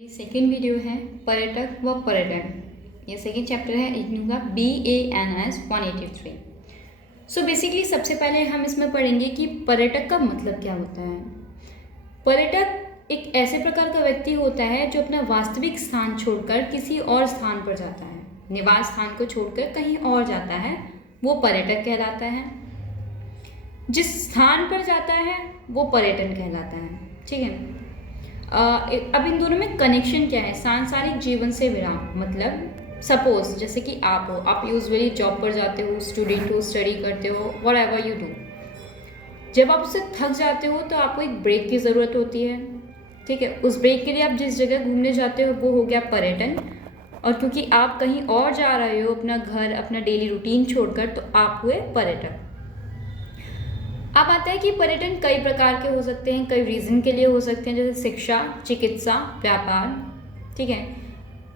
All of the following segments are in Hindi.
सेकेंड वीडियो है पर्यटक व पर्यटन। ये सेकेंड चैप्टर है इग्नू का BANS 183। सो बेसिकली सबसे पहले हम इसमें पढ़ेंगे कि पर्यटक का मतलब क्या होता है। पर्यटक एक ऐसे प्रकार का व्यक्ति होता है जो अपना वास्तविक स्थान छोड़कर किसी और स्थान पर जाता है, निवास स्थान को छोड़कर कहीं और जाता है, वो पर्यटक कहलाता है। जिस स्थान पर जाता है वो पर्यटन कहलाता है। ठीक है। अब इन दोनों में कनेक्शन क्या है? सांसारिक जीवन से विराम, मतलब सपोज जैसे कि आप यूजुअली जॉब पर जाते हो, स्टूडेंट हो, स्टडी करते हो, व्हाटएवर यू डू। जब आप उससे थक जाते हो तो आपको एक ब्रेक की ज़रूरत होती है। ठीक है। उस ब्रेक के लिए आप जिस जगह घूमने जाते हो वो हो गया पर्यटन। और क्योंकि आप कहीं और जा रहे हो अपना घर, अपना डेली रूटीन छोड़कर, तो आप हुए पर्यटक। अब आता है कि पर्यटन कई प्रकार के हो सकते हैं, कई रीज़न के लिए हो सकते हैं, जैसे शिक्षा, चिकित्सा, व्यापार। ठीक है।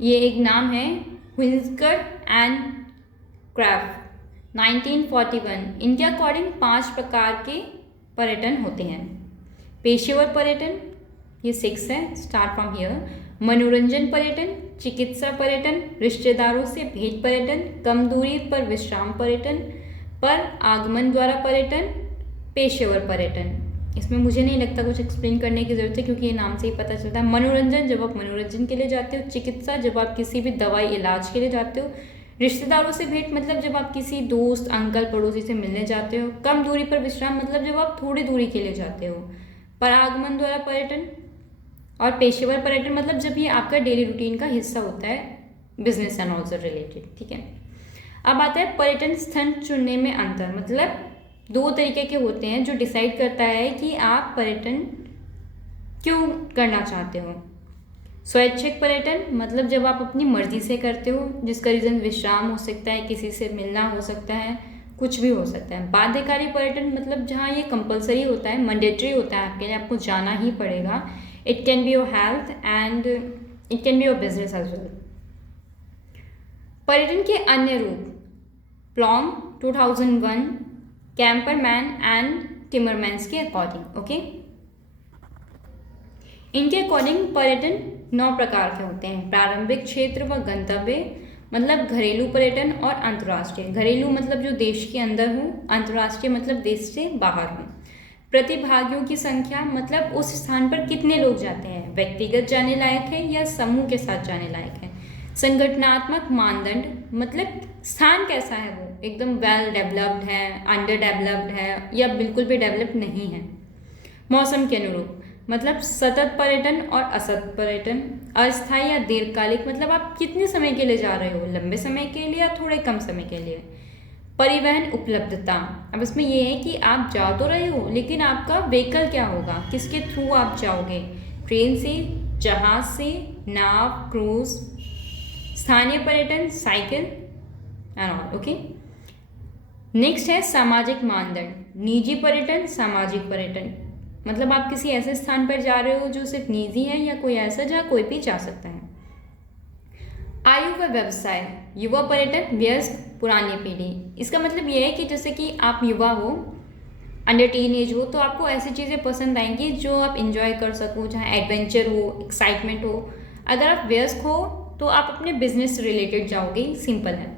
ये एक नाम है व्हिटकर एंड क्राफ्ट 1941। इनके अकॉर्डिंग 5 प्रकार के पर्यटन होते हैं। पेशेवर पर्यटन, ये 6 है, स्टार्ट फ्रॉम हियर। मनोरंजन पर्यटन, चिकित्सा पर्यटन, रिश्तेदारों से भेंट पर्यटन, कम दूरी पर विश्राम पर्यटन, पर आगमन द्वारा पर्यटन, पेशेवर पर्यटन। इसमें मुझे नहीं लगता कुछ एक्सप्लेन करने की ज़रूरत है क्योंकि ये नाम से ही पता चलता है। मनोरंजन, जब आप मनोरंजन के लिए जाते हो। चिकित्सा, जब आप किसी भी दवाई इलाज के लिए जाते हो। रिश्तेदारों से भेंट, मतलब जब आप किसी दोस्त, अंकल, पड़ोसी से मिलने जाते हो। कम दूरी पर विश्राम, मतलब जब आप थोड़ी दूरी के लिए जाते हो। परागमन द्वारा पर्यटन और पेशेवर पर्यटन, मतलब जब ये आपका डेली रूटीन का हिस्सा होता है, बिजनेस एंड ऑल्सो रिलेटेड। ठीक है। अब आता है पर्यटन स्थल चुनने में अंतर, मतलब 2 तरीके के होते हैं जो डिसाइड करता है कि आप पर्यटन क्यों करना चाहते हो। स्वैच्छिक पर्यटन, मतलब जब आप अपनी मर्जी से करते हो, जिसका रीज़न विश्राम हो सकता है, किसी से मिलना हो सकता है, कुछ भी हो सकता है। बाध्यकारी पर्यटन, मतलब जहाँ ये कंपलसरी होता है, मैंडेटरी होता है आपके लिए, आपको जाना ही पड़ेगा। It can be your health and it can be your business as well. पर्यटन के अन्य रूप, प्लॉम 2001, कैंपरमैन एंड टिमरमैन्स के अकॉर्डिंग। ओके। इनके अकॉर्डिंग पर्यटन 9 प्रकार के होते हैं। प्रारंभिक क्षेत्र व गंतव्य, मतलब घरेलू पर्यटन और अंतर्राष्ट्रीय। घरेलू मतलब जो देश के अंदर हो, अंतर्राष्ट्रीय मतलब देश से बाहर हो। प्रतिभागियों की संख्या, मतलब उस स्थान पर कितने लोग जाते हैं, व्यक्तिगत जाने लायक है या समूह के साथ जाने लायक है। संगठनात्मक मानदंड, मतलब स्थान कैसा है, वो एकदम वेल डेवलप्ड है, अंडर डेवलप्ड है या बिल्कुल भी डेवलप्ड नहीं है। मौसम के अनुरूप, मतलब सतत पर्यटन और असतत पर्यटन। अस्थायी या दीर्घकालिक, मतलब आप कितने समय के लिए जा रहे हो, लंबे समय के लिए या थोड़े कम समय के लिए। परिवहन उपलब्धता, अब इसमें यह है कि आप जा तो रहे हो लेकिन आपका व्हीकल क्या होगा, किसके थ्रू आप जाओगे, ट्रेन से, जहाज से, नाव, क्रूज। स्थानीय पर्यटन, cycle and all. Okay. Next है सामाजिक मानदंड, निजी पर्यटन, सामाजिक पर्यटन, मतलब आप किसी ऐसे स्थान पर जा रहे हो जो सिर्फ निजी है या कोई ऐसा जहाँ कोई भी जा सकता है। आयु व व्यवसाय, युवा पर्यटन, वयस्क, पुरानी पीढ़ी। इसका मतलब यह है कि जैसे कि आप युवा हो, अंडर टीन एज हो, तो आपको ऐसी चीज़ें पसंद आएंगी जो आप इंजॉय कर सको, जहाँ एडवेंचर हो, एक्साइटमेंट हो। अगर आप वयस्क हो तो आप अपने बिजनेस से रिलेटेड जाओगे, सिंपल है।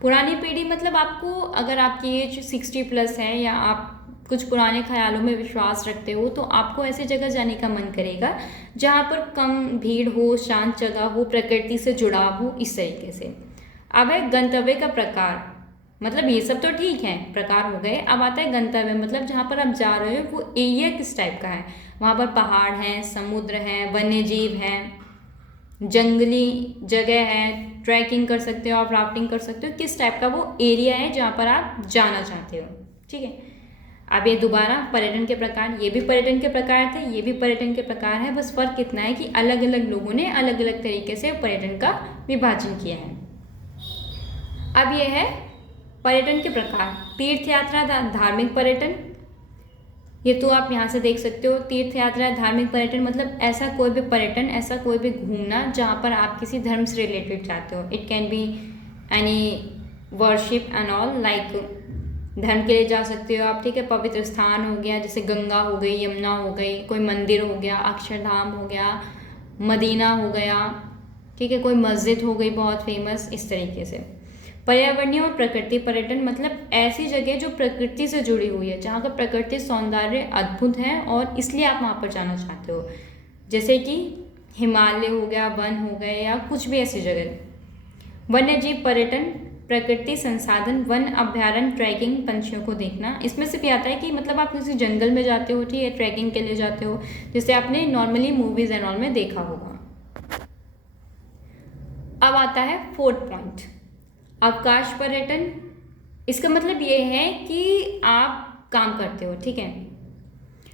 पुरानी पीढ़ी मतलब आपको, अगर आपकी एज 60+ है या आप कुछ पुराने ख्यालों में विश्वास रखते हो, तो आपको ऐसी जगह जाने का मन करेगा जहाँ पर कम भीड़ हो, शांत जगह हो, प्रकृति से जुड़ाव हो, इस तरीके से। अब है गंतव्य का प्रकार, मतलब ये सब तो ठीक है, प्रकार हो गए। अब आता है गंतव्य, मतलब जहाँ पर आप जा रहे हो वो एरिया किस टाइप का है। वहाँ पर पहाड़ हैं, समुद्र हैं, वन्य जीव हैं, जंगली जगह है, ट्रैकिंग कर सकते हो आप, राफ्टिंग कर सकते हो, किस टाइप का वो एरिया है जहाँ पर आप जाना चाहते हो। ठीक है। अब ये दोबारा पर्यटन के प्रकार, ये भी पर्यटन के प्रकार थे, ये भी पर्यटन के प्रकार है, बस फर्क कितना है कि अलग अलग लोगों ने अलग अलग तरीके से पर्यटन का विभाजन किया है। अब ये है पर्यटन के प्रकार। तीर्थ यात्रा, धार्मिक पर्यटन, ये तो आप यहाँ से देख सकते हो। तीर्थ यात्रा, धार्मिक पर्यटन, मतलब ऐसा कोई भी पर्यटन, ऐसा कोई भी घूमना जहाँ पर आप किसी धर्म से रिलेटेड जाते हो। It can be any worship and all, like धर्म के लिए जा सकते हो आप। ठीक है। पवित्र स्थान हो गया, जैसे गंगा हो गई, यमुना हो गई, कोई मंदिर हो गया, अक्षरधाम हो गया, मदीना हो गया, ठीक है, कोई मस्जिद हो गई बहुत फेमस, इस तरीके से। पर्यावरणीय और प्रकृति पर्यटन मतलब ऐसी जगह जो प्रकृति से जुड़ी हुई है, जहाँ का प्रकृति सौंदर्य अद्भुत है और इसलिए आप वहाँ पर जाना चाहते हो, जैसे कि हिमालय हो गया, वन हो गए, या कुछ भी ऐसी जगह। वन्य जीव पर्यटन, प्रकृति संसाधन, वन अभ्यारण्य, ट्रैकिंग, पंछियों को देखना। इसमें से भी आता है कि मतलब आप किसी जंगल में जाते हो, ठीक है, ट्रैकिंग के लिए जाते हो, जिसे आपने नॉर्मली मूवीज एंड ऑल में देखा होगा। अब आता है फोर्थ पॉइंट, अवकाश पर्यटन। इसका मतलब ये है कि आप काम करते हो, ठीक है,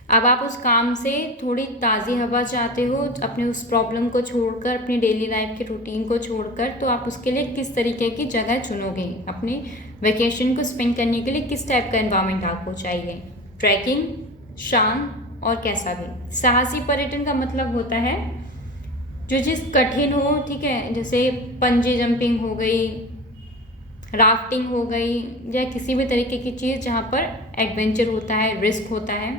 अब आप उस काम से थोड़ी ताज़ी हवा चाहते हो, अपने उस प्रॉब्लम को छोड़कर, अपनी डेली लाइफ के रूटीन को छोड़कर, तो आप उसके लिए किस तरीके की जगह चुनोगे, अपने वेकेशन को स्पेंड करने के लिए किस टाइप का एनवायरनमेंट आपको चाहिए, ट्रैकिंग, शांत और कैसा भी। साहसी पर्यटन का मतलब होता है जो चीज़ कठिन हो, ठीक है, जैसे पंजी जंपिंग हो गई, राफ्टिंग हो गई, या किसी भी तरीके की चीज़ जहाँ पर एडवेंचर होता है, रिस्क होता है।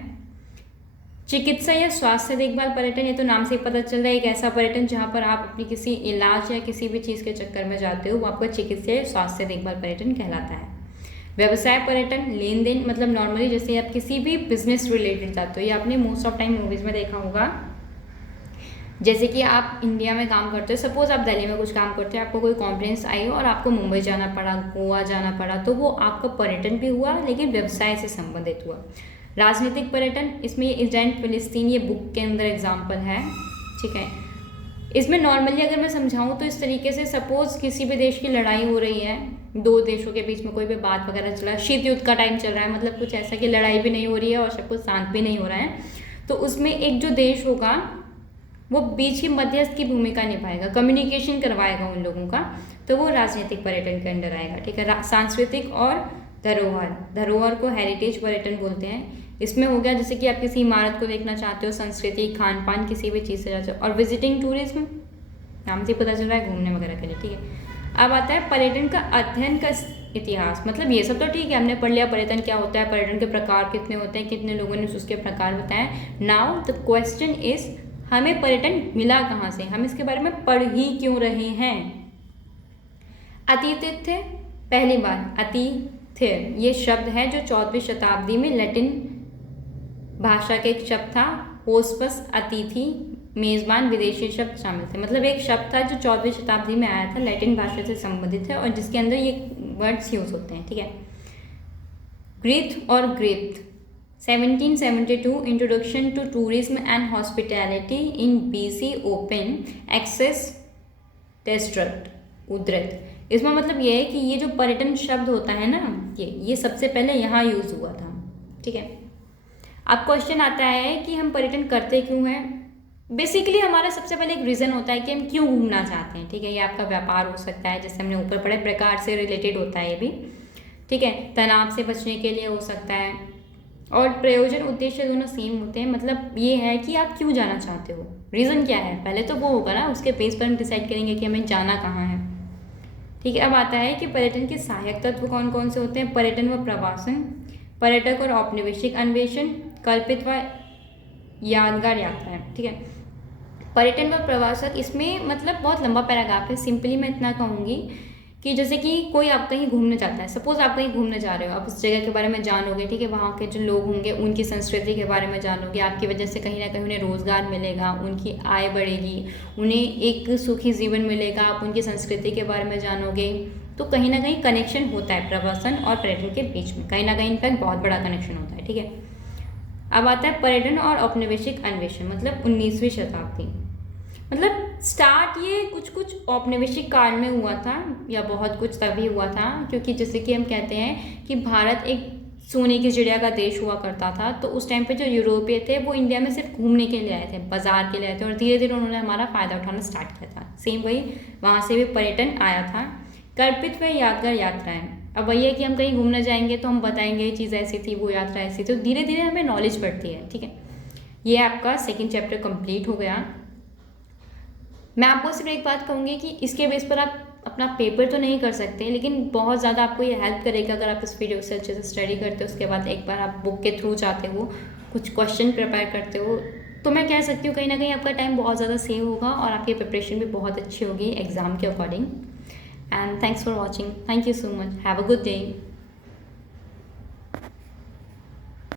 चिकित्सा या स्वास्थ्य देखभाल पर्यटन, ये तो नाम से ही पता चल रहा है, एक ऐसा पर्यटन जहाँ पर आप अपनी किसी इलाज या किसी भी चीज़ के चक्कर में जाते हो, वो आपका चिकित्सा या स्वास्थ्य देखभाल पर्यटन कहलाता है। व्यवसाय पर्यटन, लेन देन, मतलब नॉर्मली जैसे आप किसी भी बिजनेस रिलेटेड जाते हो, या आपने मोस्ट ऑफ टाइम मूवीज़ में देखा होगा, जैसे कि आप इंडिया में काम करते हो, सपोज आप दिल्ली में कुछ काम करते हो, आपको कोई कॉन्फ्रेंस आई हो और आपको मुंबई जाना पड़ा, गोवा जाना पड़ा, तो वो आपका पर्यटन भी हुआ लेकिन व्यवसाय से संबंधित हुआ। राजनीतिक पर्यटन, इसमें इजराइल फिलिस्तीन ये बुक के अंदर एग्जाम्पल है, ठीक है। इसमें नॉर्मली अगर मैं समझाऊँ तो इस तरीके से, सपोज किसी भी देश की लड़ाई हो रही है, दो देशों के बीच में कोई भी बात वगैरह चल रहा है, शीत युद्ध का टाइम चल रहा है, मतलब कुछ ऐसा कि लड़ाई भी नहीं हो रही है और सब कुछ शांत भी नहीं हो रहा है, तो उसमें एक जो देश होगा वो बीच की मध्यस्थ की भूमिका निभाएगा, कम्युनिकेशन करवाएगा उन लोगों का, तो वो राजनीतिक पर्यटन के अंडर आएगा, ठीक है। सांस्कृतिक और धरोहर, धरोहर को हेरिटेज पर्यटन बोलते हैं। इसमें हो गया जैसे कि आप किसी इमारत को देखना चाहते हो, संस्कृति, खान पान, किसी भी चीज़ से जाते हो। और विजिटिंग टूरिज्म, नाम से पता चल रहा है घूमने वगैरह के लिए, ठीक है। अब आता है पर्यटन का अध्ययन का इतिहास, मतलब ये सब तो ठीक है, हमने पढ़ लिया पर्यटन क्या होता है, पर्यटन के प्रकार कितने होते हैं, कितने लोगों ने उसके प्रकार बताए। नाउ द क्वेश्चन इज, हमें पर्यटन मिला कहाँ से, हम इसके बारे में पढ़ ही क्यों रहे हैं। आतिथ्य, पहली बार आतिथ्य ये शब्द है जो 14वीं शताब्दी में लैटिन भाषा के एक शब्द था, होस्पस अतिथि, मेज़बान, विदेशी शब्द शामिल थे, मतलब एक शब्द था जो 14वीं शताब्दी में आया था, लैटिन भाषा से संबंधित है और जिसके अंदर ये वर्ड्स यूज होते हैं, ठीक है। ग्रीथ और ग्रीथ, 1772 introduction to tourism and hospitality in BC, open access district, उद्धृत। इसमें मतलब ये है कि ये जो पर्यटन शब्द होता है ना, ये सबसे पहले यहाँ यूज हुआ था, ठीक है। अब क्वेश्चन आता है कि हम पर्यटन करते क्यों हैं। बेसिकली हमारा सबसे पहले एक रीज़न होता है कि हम क्यों घूमना चाहते हैं, ठीक है। ये आपका व्यापार हो सकता है, जैसे हमने ऊपर पढ़े, प्रकार से रिलेटेड होता है ये भी, ठीक है। तनाव से बचने के लिए हो सकता है, और प्रयोजन उद्देश्य दोनों सेम होते हैं, मतलब ये है कि आप क्यों जाना चाहते हो, रीज़न क्या है, पहले तो वो होगा ना, उसके बेस पर हम डिसाइड करेंगे कि हमें जाना कहाँ है, ठीक है। अब आता है कि पर्यटन के सहायक तत्व कौन कौन से होते हैं। पर्यटन व प्रवासन, पर्यटक और औपनिवेशिक अन्वेषण, कल्पित व यादगार यात्राएं, ठीक है। पर्यटन व प्रवासक, इसमें मतलब बहुत लंबा पैराग्राफ है, सिंपली मैं इतना कहूँगी कि जैसे कि कोई आप कहीं घूमने जाता है, सपोज आप कहीं घूमने जा रहे हो, आप उस जगह के बारे में जानोगे, ठीक है, वहाँ के जो लोग होंगे उनकी संस्कृति के बारे में जानोगे, आपकी वजह से कहीं ना कहीं उन्हें रोज़गार मिलेगा, उनकी आय बढ़ेगी, उन्हें एक सुखी जीवन मिलेगा, आप उनकी संस्कृति के बारे में जानोगे, तो कहीं ना कहीं कनेक्शन होता है प्रवासन और पर्यटन के बीच में, कहीं ना कहीं इनफैक्ट बहुत बड़ा कनेक्शन होता है, ठीक है। अब आता है पर्यटन और औपनिवेशिक अन्वेषण, मतलब 19वीं शताब्दी, मतलब स्टार्ट ये कुछ औपनिवेशिक काल में हुआ था, या बहुत कुछ तभी हुआ था, क्योंकि जैसे कि हम कहते हैं कि भारत एक सोने की चिड़िया का देश हुआ करता था, तो उस टाइम पे जो यूरोपीय थे वो इंडिया में सिर्फ घूमने के लिए आए थे, बाजार के लिए आए थे, और धीरे धीरे उन्होंने हमारा फ़ायदा उठाना स्टार्ट किया था। सेम वही वहाँ से भी पर्यटन आया था। कल्पित व यादगार यात्राएं, अब वही है कि हम कहीं घूमने जाएंगे तो हम बताएंगे ये चीज़ ऐसी थी, वो यात्रा ऐसी थी, तो धीरे धीरे हमें नॉलेज बढ़ती है, ठीक है। ये आपका सेकेंड चैप्टर कंप्लीट हो गया। मैं आपको सिर्फ एक बात कहूँगी कि इसके बेस पर आप अपना पेपर तो नहीं कर सकते, लेकिन बहुत ज़्यादा आपको ये हेल्प करेगा अगर आप इस वीडियो से अच्छे से स्टडी करते हो, उसके बाद एक बार आप बुक के थ्रू जाते हो, कुछ क्वेश्चन प्रिपेयर करते हो, तो मैं कह सकती हूँ कहीं ना कहीं आपका टाइम बहुत ज़्यादा सेव होगा और आपकी प्रिपरेशन भी बहुत अच्छी होगी एग्ज़ाम के according. And thanks for watching, thank you so much, have a good day.